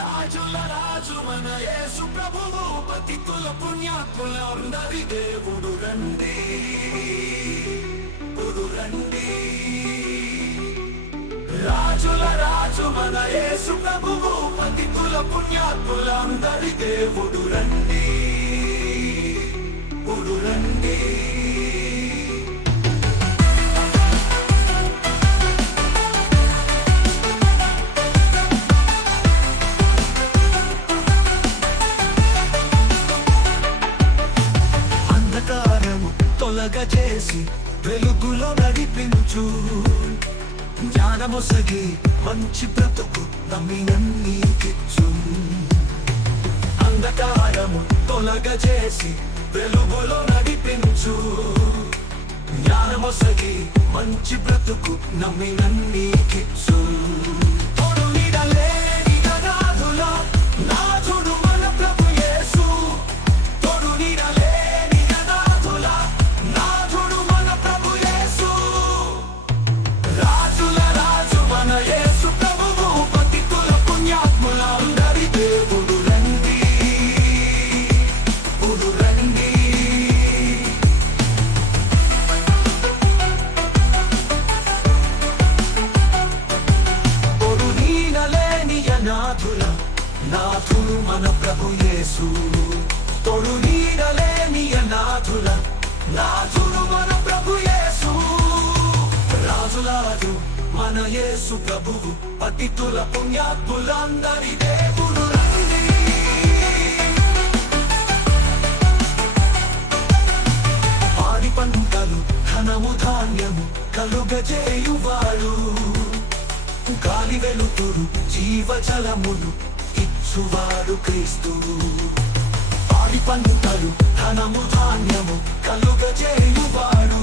రాజుల రాజు మన యేసు ప్రభువు, పతితుల పుణ్యాత్ముల అందరి దేవుడు రండి, రండి. రాజుల రాజు మన యేసు ప్రభువు, పతితుల పుణ్యాత్ముల అందరి దేవుడు రండి, రండి. తొలగజేసి వెలుగులో నడిపించు, జ్ఞానమొసగి మంచి బ్రతుకు నమ్మినన్నికిచ్చు. అంధకారము తొలగజేసి వెలుగులో నడిపించు, జ్ఞానమొసగి మంచి బ్రతుకు నమ్మినన్నికిచ్చు. తోడు నీడలేని అనాథుల నాథుడు మన ప్రభు యేసు, తోడు నీడలేని అనాథుల నాథుడు మన ప్రభు యేసు. రాజుల రాజు మన యేసు ప్రభువు, పతితుల పుణ్యాత్ముల అందరి దేవుడు రండి, రండి. తోడు నీడలేని అనాథుల నాథుడు మన ప్రభు యేసు, తోడు నీడలేని అనాథుల నాథుడు మన ప్రభు యేసు. రాజులాజు మన యేసు ప్రభువు, పతితుల పుణ్యాత్ములందరి దేవుడు రండి. పాడి పంటలు ధనము ధాన్యము కలుగజేయువాడు, గాలి వెలుతురు జీవజలములు ఇచ్చువాడు క్రీస్తుడు. పాడి పంటలు ధనము ధాన్యము కలుగజేయువాడు,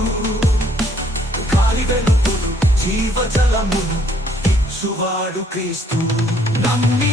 గాలి వెలుతురు జీవజలములు ఇచ్చువాడు క్రీస్తుడు. నమ్మి